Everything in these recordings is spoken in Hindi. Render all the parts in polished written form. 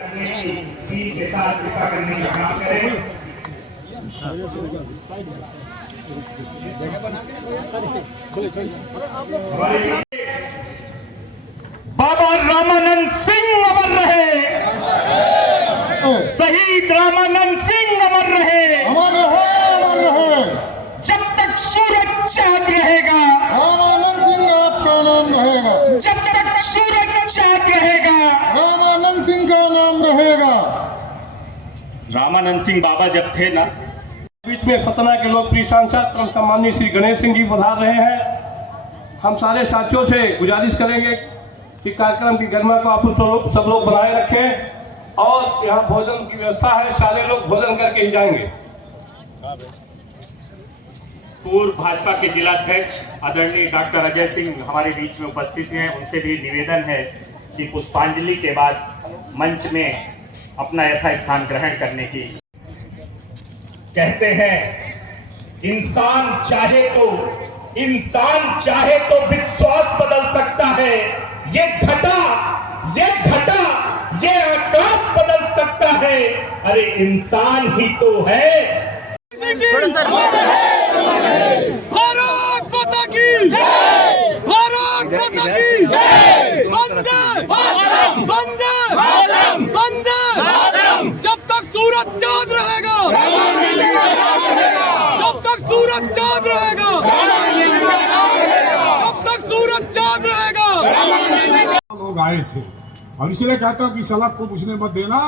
सील के साथ कृपा करने का काम करें। बाबा रामानंद सिंह अमर रहे, शहीद रामानंद सिंह अमर रहे, अमर रहे, अमर रहे। जब तक सूरज चांद रहेगा रामानंद सिंह आपका नाम रहेगा, जब तक सूरज चांद रहेगा रामानंद सिंह का नाम रहेगा। रामानंद सिंह बाबा जब थे ना, बीच में सतना के लोकप्रिय सांसद परम सम्माननीय श्री गणेश सिंह जी पधार रहे हैं। हम सारे साथियों से गुजारिश करेंगे कि कार्यक्रम की गरिमा को आप सब लोग बनाए रखें और यहाँ भोजन की व्यवस्था है, सारे लोग भोजन करके ही जाएंगे। पूर्व भाजपा के जिलाध्यक्ष आदरणीय डॉक्टर अजय सिंह हमारे बीच में उपस्थित हैं। उनसे भी निवेदन है कि पुष्पांजलि के बाद मंच में अपना यथास्थान ग्रहण करने की। कहते हैं इंसान चाहे तो विश्वास बदल सकता है, ये घटा ये आकाश बदल सकता है। अरे इंसान ही तो है। भारत माता की जय, भारत माता की जय। वंदे मातरम, वंदे मातरम, वंदे मातरम। जब तक सूरज चांद रहेगा, जब तक सूरज चांद रहेगा, जब तक सूरज चांद रहेगा। लोग आए थे और इसलिए कहता हूँ कि सड़क को बुझने मत देना,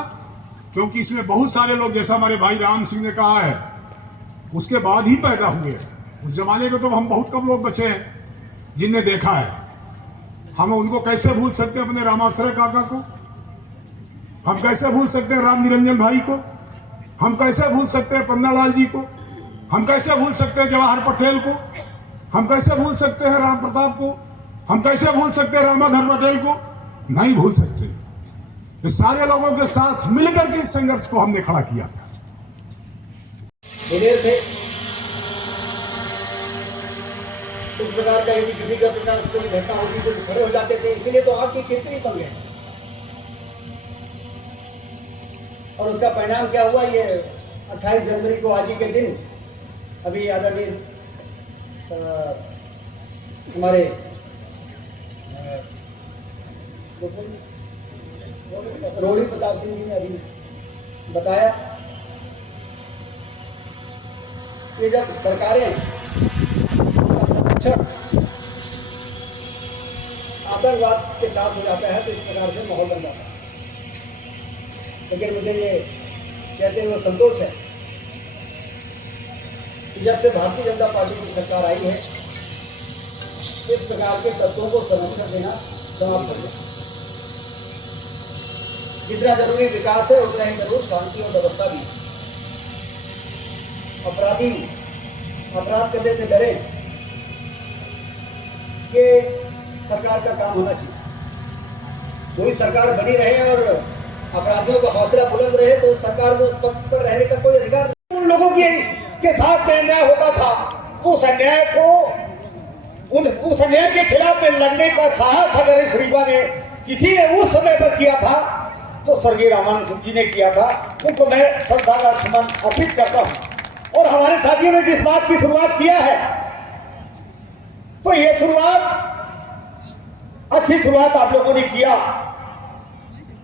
क्योंकि इसमें बहुत सारे लोग, जैसा हमारे भाई राम सिंह ने कहा है, उसके बाद ही पैदा हुए। उस जमाने में तो हम बहुत कम लोग बचे हैं जिनने देखा है। हम उनको कैसे भूल सकते हैं, अपने रामाश्रय काका को? हम कैसे भूल सकते हैं राम निरंजन भाई को? हम कैसे भूल सकते हैं पन्नालाल जी को? हम कैसे भूल सकते हैं जवाहर पटेल को? हम कैसे भूल सकते हैं राम प्रताप को? हम कैसे भूल सकते हैं रामाधर पटेल को? नहीं भूल सकते। ये सारे लोगों के साथ मिलकर के इस संघर्ष को हमने खड़ा किया था। इस प्रकार का यदि किसी का प्रकार कोई घटना होती तो खड़े हो जाते थे, इसीलिए तो आग की कीर्ति बन गए। और उसका परिणाम क्या हुआ? ये 28 जनवरी को आज ही के दिन अभी आदरणीय हमारे रोहिणी प्रताप सिंह जी ने अभी बताया कि जब सरकारें आतंकवाद के साथ हो जाता है तो इस प्रकार से माहौल बन जाता है। लेकिन मुझे ये कहते हुए संतोष है कि जब से भारतीय जनता पार्टी की सरकार आई है, इस प्रकार के तत्वों को संरक्षण देना समाप्त हो गया। जितना जरूरी विकास है उतना ही जरूर शांति और व्यवस्था भी। अपराधी अपराध करने से डरे कि सरकार का काम होना चाहिए। कोई सरकार बनी रहे और अपराधियों का हौसला बुलंद रहे तो सरकार को उस पद पर रहने का कोई अधिकार नहीं। उन लोगों के साथ में अन्याय होता था, उस अन्याय के खिलाफ में लड़ने का साहस अगर इस रीवा ने किसी ने उस समय पर किया था तो स्वर्गीय रामानंद सिंह जी ने किया था। उनको मैं श्रद्धा का सुमन अर्पित करता हूँ। और हमारे साथियों ने जिस बात की शुरुआत किया है, तो ये शुरुआत अच्छी शुरुआत आप लोगों ने किया।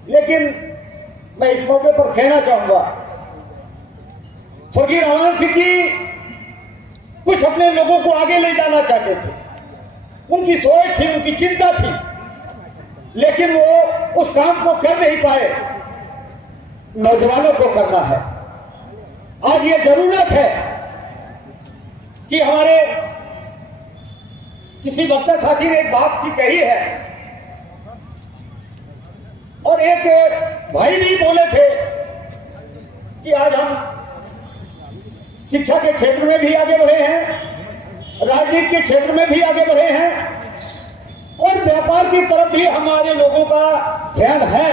लेकिन मैं इस मौके पर कहना चाहूंगा, स्वर्गीय रामानंद सिंह जी कुछ अपने लोगों को आगे ले जाना चाहते थे, उनकी सोच थी, उनकी चिंता थी, लेकिन वो उस काम को कर नहीं पाए। नौजवानों को करना है। आज ये जरूरत है कि हमारे किसी वक्ता साथी ने एक बात की कही है और एक भाई भी बोले थे कि आज हम शिक्षा के क्षेत्र में भी आगे बढ़े हैं, राजनीति के क्षेत्र में भी आगे बढ़े हैं और व्यापार की तरफ भी हमारे लोगों का ध्यान है।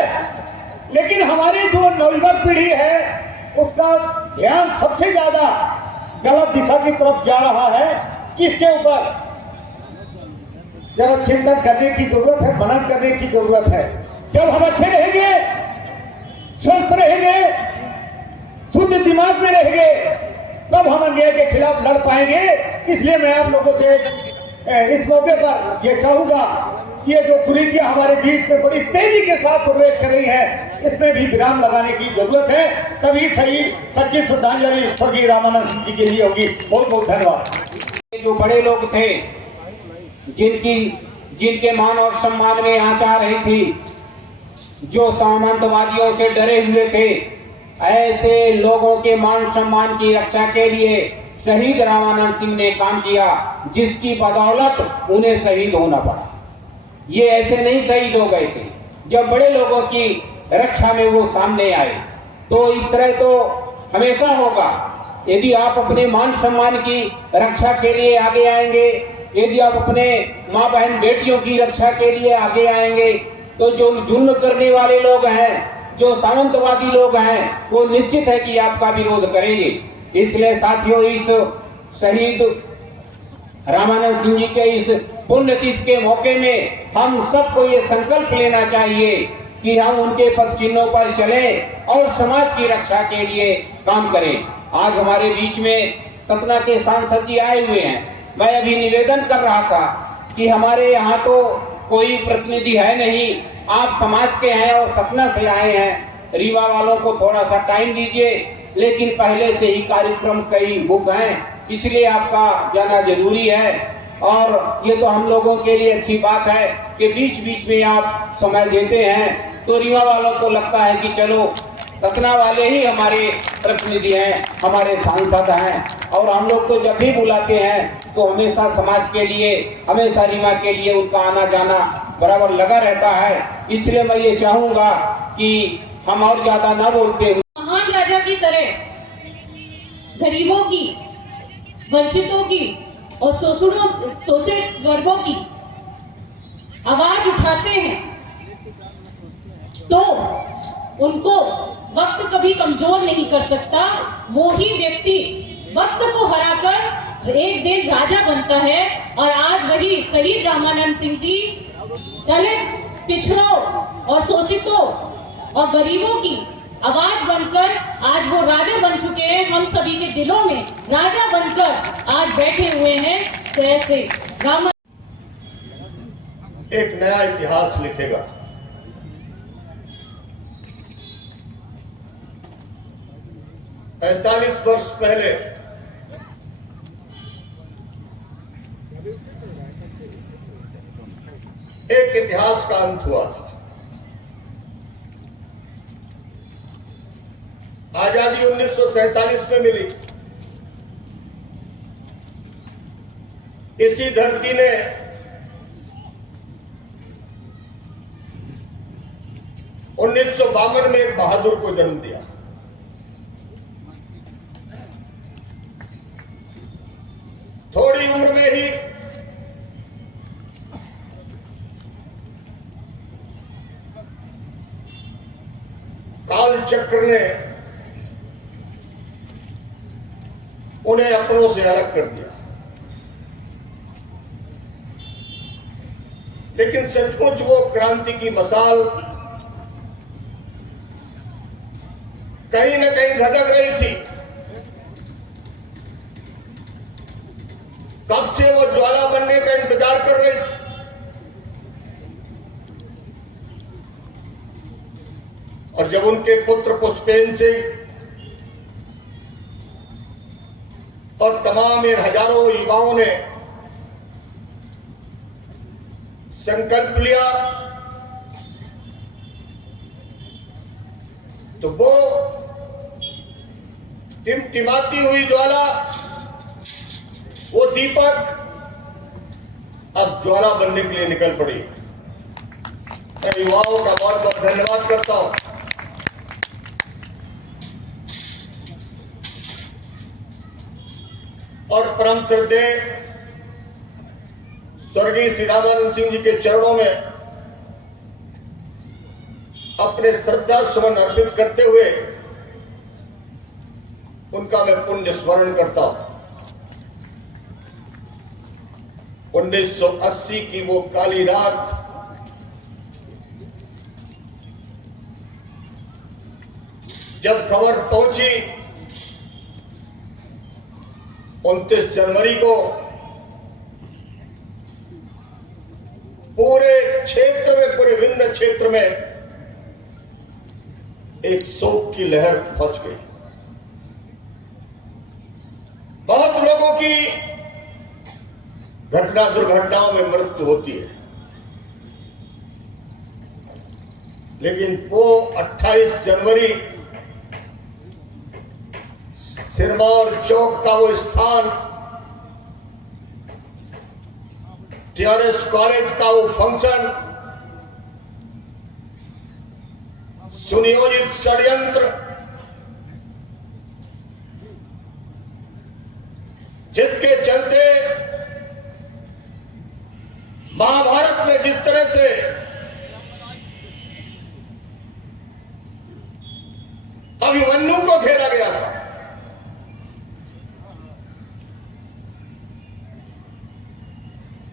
लेकिन हमारी जो नवयुवक पीढ़ी है उसका ध्यान सबसे ज्यादा गलत दिशा की तरफ जा रहा है। इसके ऊपर जरा चिंतन करने की जरूरत है, मनन करने की जरूरत है। जब हम अच्छे रहेंगे दिमाग में रह गए तब हम अन्याय के खिलाफ लड़ पाएंगे। इसलिए मैं आप लोगों से इस मौके पर यह चाहूंगा कि ये जो कुरीतियां हमारे बीच में बड़ी तेजी के साथ प्रवेश कर रही है, इसमें भी विराम लगाने की जरूरत है। तभी सही सच्ची श्रद्धांजलि स्वर्गीय रामानंद सिंह जी के लिए होगी। बहुत बहुत धन्यवाद। जो बड़े लोग थे जिनके मान और सम्मान में आंच आ रही थी, जो सामंतवादियों से डरे हुए थे, ऐसे लोगों के मान सम्मान की रक्षा के लिए शहीद रामानंद सिंह ने काम किया, जिसकी बदौलत उन्हें शहीद होना पड़ा। ये ऐसे नहीं शहीद हो गए थे, जब बड़े लोगों की रक्षा में वो सामने आए। तो इस तरह तो हमेशा होगा। यदि आप अपने मान सम्मान की रक्षा के लिए आगे आएंगे, यदि आप अपने माँ बहन बेटियों की रक्षा के लिए आगे आएंगे, तो जो जुल्म करने वाले लोग हैं, जो सामंतवादी लोग हैं, वो निश्चित है कि आपका विरोध करेंगे। इसलिए साथियों, इस शहीद रामानंद सिंह जी के इस पुण्यतिथि के मौके में हम सबको ये संकल्प लेना चाहिए कि हम उनके पद चिन्हों पर चलें और समाज की रक्षा के लिए काम करें। आज हमारे बीच में सतना के सांसद जी आए हुए हैं। मैं अभी निवेदन कर रहा था कि हमारे यहाँ तो कोई प्रतिनिधि है नहीं, आप समाज के हैं और सतना से आए हैं। रीवा वालों को थोड़ा सा टाइम दीजिए, लेकिन पहले से ही कार्यक्रम कई बुक हैं, इसलिए आपका जाना जरूरी है। और ये तो हम लोगों के लिए अच्छी बात है कि बीच बीच में आप समय देते हैं। तो रीवा वालों को लगता है कि चलो सतना वाले ही हमारे प्रतिनिधि हैं, हमारे सांसद हैं, और हम लोग तो जब भी बुलाते हैं तो हमेशा समाज के लिए, हमेशा रीवा के लिए उनका आना जाना बराबर लगा रहता है। इसलिए मैं ये चाहूँगा कि हम और ज्यादा ना बोलते हुए महान राजा की तरह गरीबों की, वंचितों की और शोषित वर्गों की आवाज उठाते हैं, तो उनको वक्त कभी कमजोर नहीं कर सकता। वो ही व्यक्ति वक्त को हराकर एक दिन राजा बनता है। और आज वही शहीद रामानंद सिंह जी दलित, पिछड़ों और शोषितों और गरीबों की आवाज बनकर आज वो राजा बन चुके हैं। हम सभी के दिलों में राजा बनकर आज बैठे हुए हैं। तो ऐसे राम एक नया इतिहास लिखेगा। पैंतालीस वर्ष पहले एक इतिहास का अंत हुआ था। आजादी 1947 में मिली। इसी धरती ने 1952 में एक बहादुर को जन्म दिया। थोड़ी उम्र में ही काल चक्र ने उन्हें अपनों से अलग कर दिया। लेकिन सचमुच वो क्रांति की मसाल कहीं न कहीं धधक रही थी। कब से वो ज्वाला बनने का इंतजार कर रही थी। और जब उनके पुत्र पुष्पेन सिंह और तमाम इन हजारों युवाओं ने संकल्प लिया, तो वो टिमटिमाती हुई ज्वाला, वो दीपक अब ज्वाला बनने के लिए निकल पड़ी। मैं युवाओं का बहुत बहुत धन्यवाद करता हूं। और परम श्रद्धेय स्वर्गीय श्री रामानंद सिंह जी के चरणों में अपने श्रद्धा सुमन अर्पित करते हुए उनका मैं पुण्य स्मरण करता हूं। 1980 की वो काली रात, जब खबर पहुंची 29 जनवरी को पूरे क्षेत्र में, पूरे विंध्य क्षेत्र में एक शोक की लहर पहुंच गई। बहुत लोगों की दुर्घटनाओं में मृत्यु होती है, लेकिन वो 28 जनवरी सिरमौर चौक का वो स्थान, टीआरएस कॉलेज का वो फंक्शन, सुनियोजित षड्यंत्र, जिसके चलते महाभारत में जिस तरह से अभिमन्यु को घेरा गया था,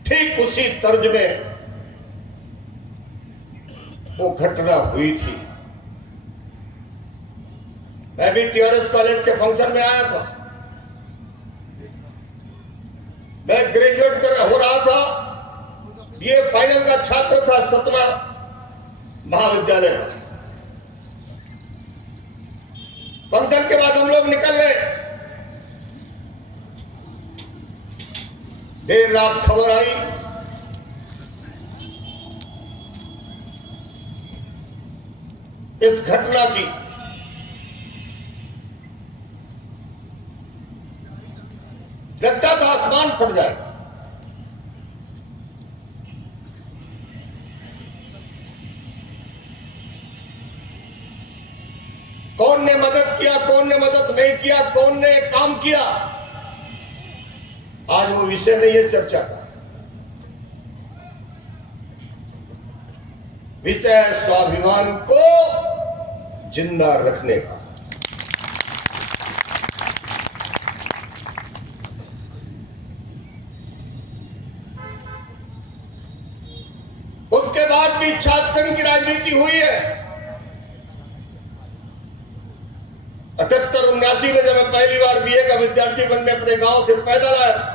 ठीक उसी तर्ज में वो घटना हुई थी। मैं भी टीआरएस कॉलेज के फंक्शन में आया था। मैं ग्रेजुएट हो रहा था, ये फाइनल का छात्र था सतना महाविद्यालय का। फंक्शन के बाद हम लोग निकल गए। देर रात खबर आई इस घटना की। लगता था आसमान फट जाएगा। कौन ने मदद किया, कौन ने मदद नहीं किया, कौन ने काम किया, आज वो विषय नहीं है चर्चा का। विषय है स्वाभिमान को जिंदा रखने का। उसके बाद भी छात्र संघ की राजनीति हुई है। 78-79 में जब मैं पहली बार बीए का विद्यार्थी बनने अपने गांव से पैदल आया था,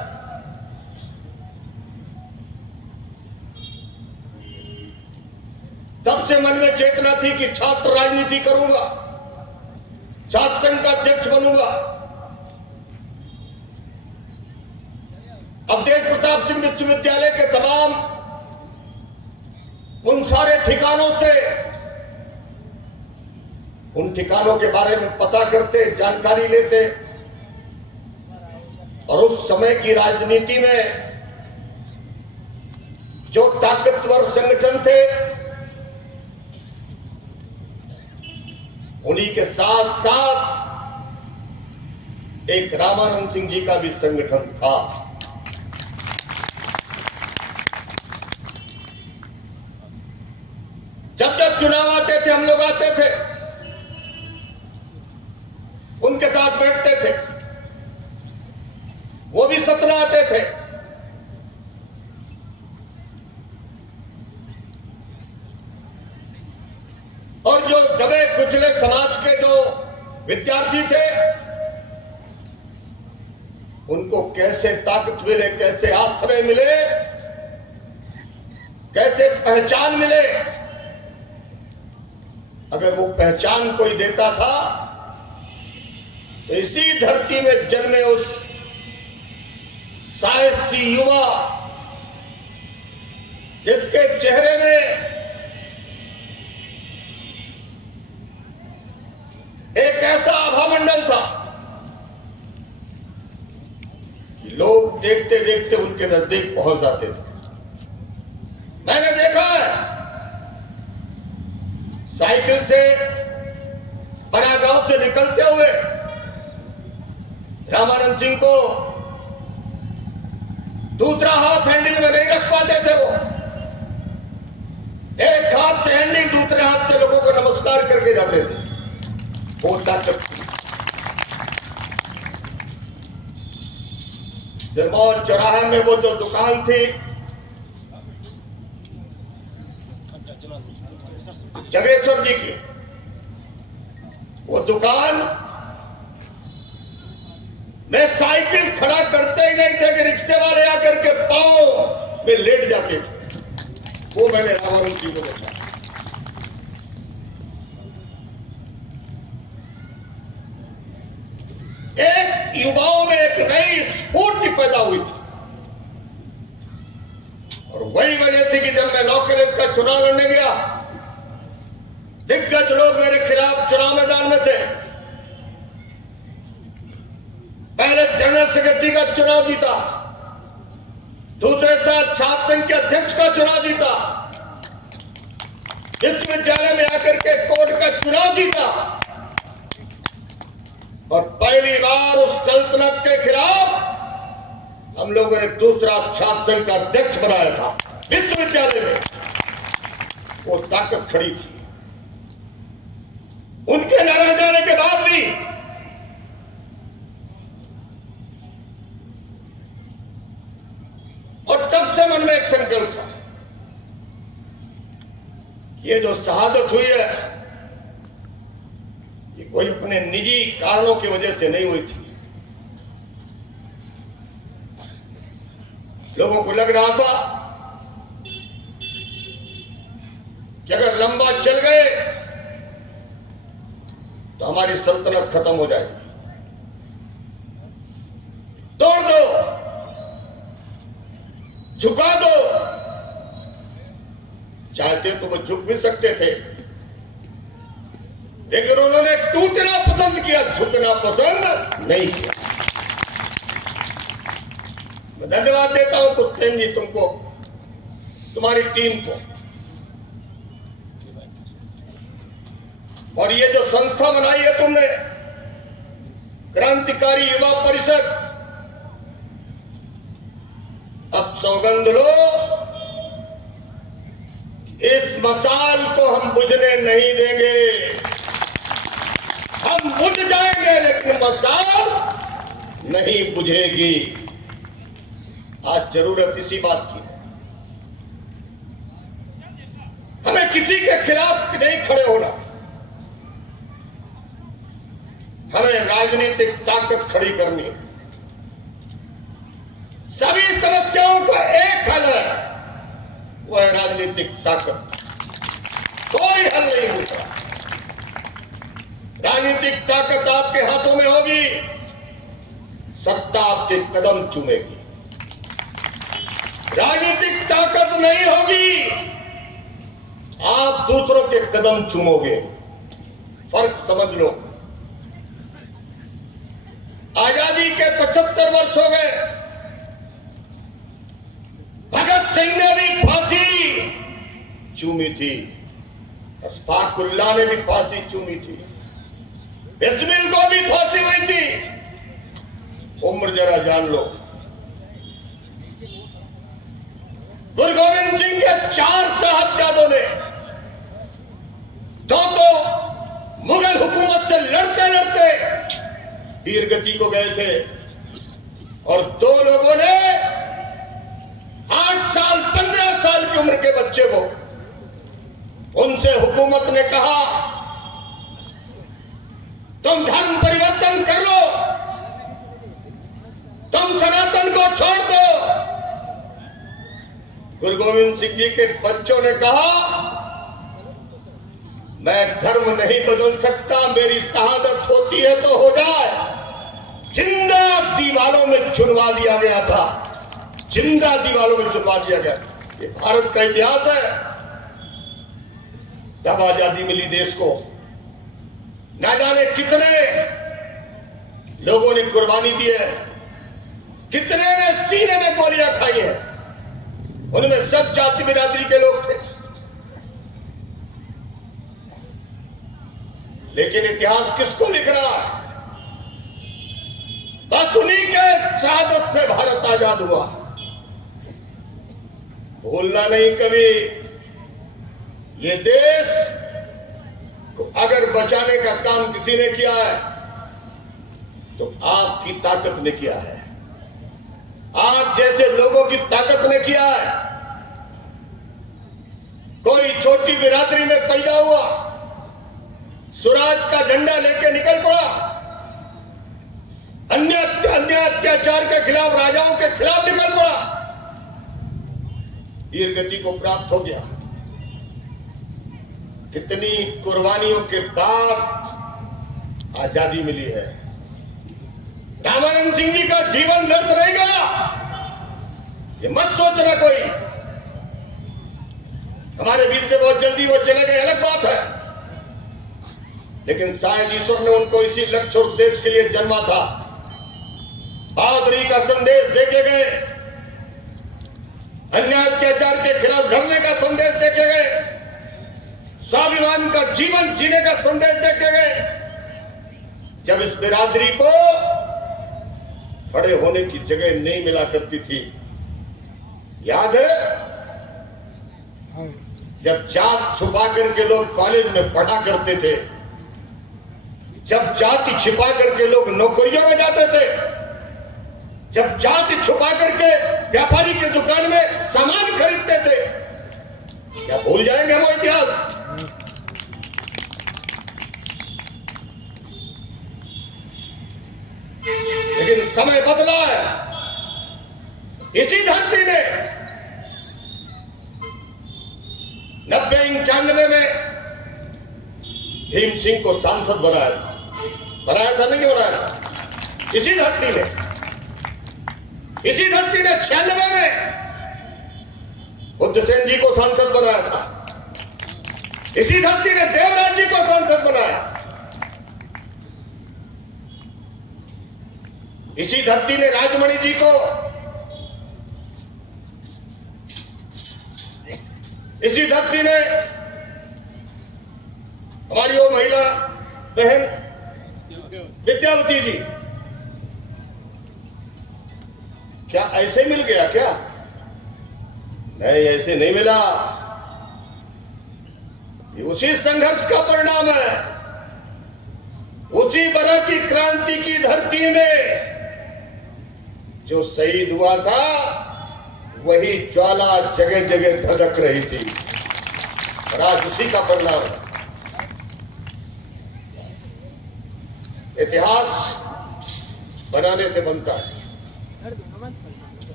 तब से मन में चेतना थी कि छात्र राजनीति करूंगा, छात्र संघ का अध्यक्ष बनूंगा। अब देश प्रताप सिंह विश्वविद्यालय के तमाम उन सारे ठिकानों से, उन ठिकानों के बारे में पता करते, जानकारी लेते, और उस समय की राजनीति में जो ताकतवर संगठन थे, उन्हीं के साथ साथ एक रामानंद सिंह जी का भी संगठन था। जब जब चुनाव आते थे, हम लोग आते थे, उनके साथ बैठते थे। वो भी सतना आते थे। और जो दबे कुचले समाज के जो विद्यार्थी थे, उनको कैसे ताकत मिले, कैसे आश्रय मिले, कैसे पहचान मिले। अगर वो पहचान कोई देता था तो इसी धरती में जन्मे उस साहसी युवा, जिसके चेहरे में एक ऐसा आभामंडल था कि लोग देखते देखते उनके नजदीक पहुंच जाते थे। मैंने देखा है साइकिल से बड़ा गांव से निकलते हुए रामानंद सिंह को दूसरा हाथ हैंडल में नहीं रख पाते थे। वो एक हाथ से हैंडल, दूसरे हाथ से लोगों को नमस्कार करके जाते थे। वो ताकत थी। सिरमौर चौराहे में वो जो दुकान थी जगेश्वर जी की, वो दुकान में साइकिल खड़ा पांव में लेट जाते थे, वो मैंने रामानंद जी को देखा। एक युवाओं में एक नई स्फूर्ति पैदा हुई थी, और वही वजह थी कि जब मैं लॉ कॉलेज का चुनाव लड़ने गया, दिग्गज लोग मेरे खिलाफ चुनाव मैदान में थे। पहले जनरल सेक्रेटरी का चुनाव जीता, दूसरे साथ छात्र संघ के अध्यक्ष का चुनाव जीता, विश्वविद्यालय में आकर के कोर्ट का चुनाव जीता, और पहली बार उस सल्तनत के खिलाफ हम लोगों ने दूसरा छात्र संघ का अध्यक्ष बनाया था विश्वविद्यालय में। वो ताकत खड़ी थी। उनके न रह जाने के बाद भी और तब से मन में एक संकल्प था, ये जो शहादत हुई है ये कोई अपने निजी कारणों की वजह से नहीं हुई थी। लोगों को लग रहा था कि अगर लंबा चल गए तो हमारी सल्तनत खत्म हो जाएगी, तोड़ दो, झुका दो। चाहते तो वो झुक भी सकते थे, लेकिन उन्होंने टूटना पसंद किया, झुकना पसंद नहीं किया। मैं धन्यवाद देता हूं पुष्पेंद्र जी तुमको, तुम्हारी टीम को, और ये जो संस्था बनाई है तुमने, क्रांतिकारी युवा परिषद, अब सौगंध लो, इस मसाल को हम बुझने नहीं देंगे। हम बुझ जाएंगे लेकिन मसाल नहीं बुझेगी। आज जरूरत इसी बात की है, हमें किसी के खिलाफ नहीं खड़े होना, हमें राजनीतिक ताकत खड़ी करनी है। सभी समस्याओं का एक हल है, वह है राजनीतिक ताकत। कोई हल नहीं दूसरा। राजनीतिक ताकत आपके हाथों में होगी, सत्ता आपके कदम चूमेगी। राजनीतिक ताकत नहीं होगी, आप दूसरों के कदम चूमोगे। फर्क समझ लो। आजादी के 75 वर्ष हो गए। भगत सिंह ने भी फांसी चूमी थी, अशफाकुल्लाह ने भी फांसी चूमी थी, बिस्मिल को भी फांसी हुई थी। उम्र जरा जान लो। गुरु गोविंद सिंह के 4 साहबजादों ने दो मुगल हुकूमत से लड़ते लड़ते वीरगति को गए थे, और 2 लोगों ने 8 साल 15 साल की उम्र के बच्चे को, उनसे हुकूमत ने कहा तुम धर्म परिवर्तन कर लो, तुम सनातन को छोड़ दो। गुरु गोविंद सिंह जी के बच्चों ने कहा मैं धर्म नहीं बदल सकता, मेरी शहादत होती है तो हो जाए। जिंदा दीवारों में चुनवा दिया गया था, जिंदा दीवारों में चुनवा दिया गया। ये भारत का इतिहास है। जब आजादी मिली देश को, ना जाने कितने लोगों ने कुर्बानी दी है, कितने ने सीने में गोलियां खाई हैं। उनमें सब जाति बिरादरी के लोग थे, लेकिन इतिहास किसको लिख रहा है? बस उन्हीं के शहादत से भारत आजाद हुआ। भूलना नहीं कभी, ये देश को अगर बचाने का काम किसी ने किया है तो आपकी ताकत ने किया है, आप जैसे लोगों की ताकत ने किया है। कोई छोटी बिरादरी में पैदा हुआ, स्वराज का झंडा लेके निकल पड़ा, अन्य अत्याचार के खिलाफ, राजाओं के खिलाफ निकल पड़ा, वीर गति को प्राप्त हो गया। कितनी कुर्बानियों के बाद आजादी मिली है। रामानंद सिंह जी का जीवन व्यर्थ नहीं गया, ये मत सोचना कोई। हमारे बीच से बहुत जल्दी वो चले गए, अलग बात है, लेकिन शायद ईश्वर ने उनको इसी लक्ष्य और उद्देश्य के लिए जन्मा था। बहादुरी का संदेश देके गए, अन्याय अत्याचार के खिलाफ लड़ने का संदेश देके गए, स्वाभिमान का जीवन जीने का संदेश देके गए। जब इस बिरादरी को खड़े होने की जगह नहीं मिला करती थी, याद है जब जात छुपा करके लोग कॉलेज में पढ़ा करते थे, जब जाति छिपा करके लोग नौकरियों में जाते थे, जब जाति छुपा करके व्यापारी की दुकान में सामान खरीदते थे, क्या भूल जाएंगे वो इतिहास? लेकिन समय बदला है। इसी धरती ने 90-91 में भीम सिंह को सांसद बनाया था। बनाया था नहीं बनाया था? इसी धरती ने 96 में बुद्धसेन जी को सांसद बनाया था। इसी धरती ने देवराज जी को सांसद बनाया। इसी धरती ने राजमणि जी को, इसी धरती ने हमारी वो महिला बहन विद्यावती जी, क्या ऐसे मिल गया क्या? नहीं, ऐसे नहीं मिला। ये उसी संघर्ष का परिणाम है। उसी बरह की क्रांति की धरती में जो शहीद हुआ था, वही ज्वाला जगह जगह धधक रही थी, और आज उसी का परिणाम है। इतिहास बनाने से बनता है,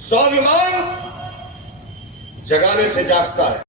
स्वाभिमान जगाने से जागता है।